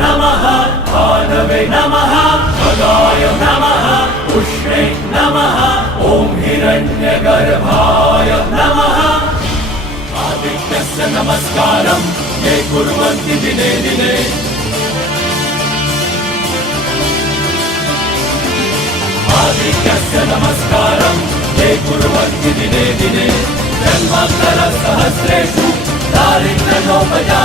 नमः भानवे नमः खगाय नमः उष्णे नमः ॐ हिरण्यगर्भाय नमः आदित्यस्य नमस्कारं ये कुर्वन्ति दिने दिने आदित्यस्य नमस्कारं ये कुर्वन्ति दिने दिने जन्मान्तरसहस्रेषु दारिद्र्योपजा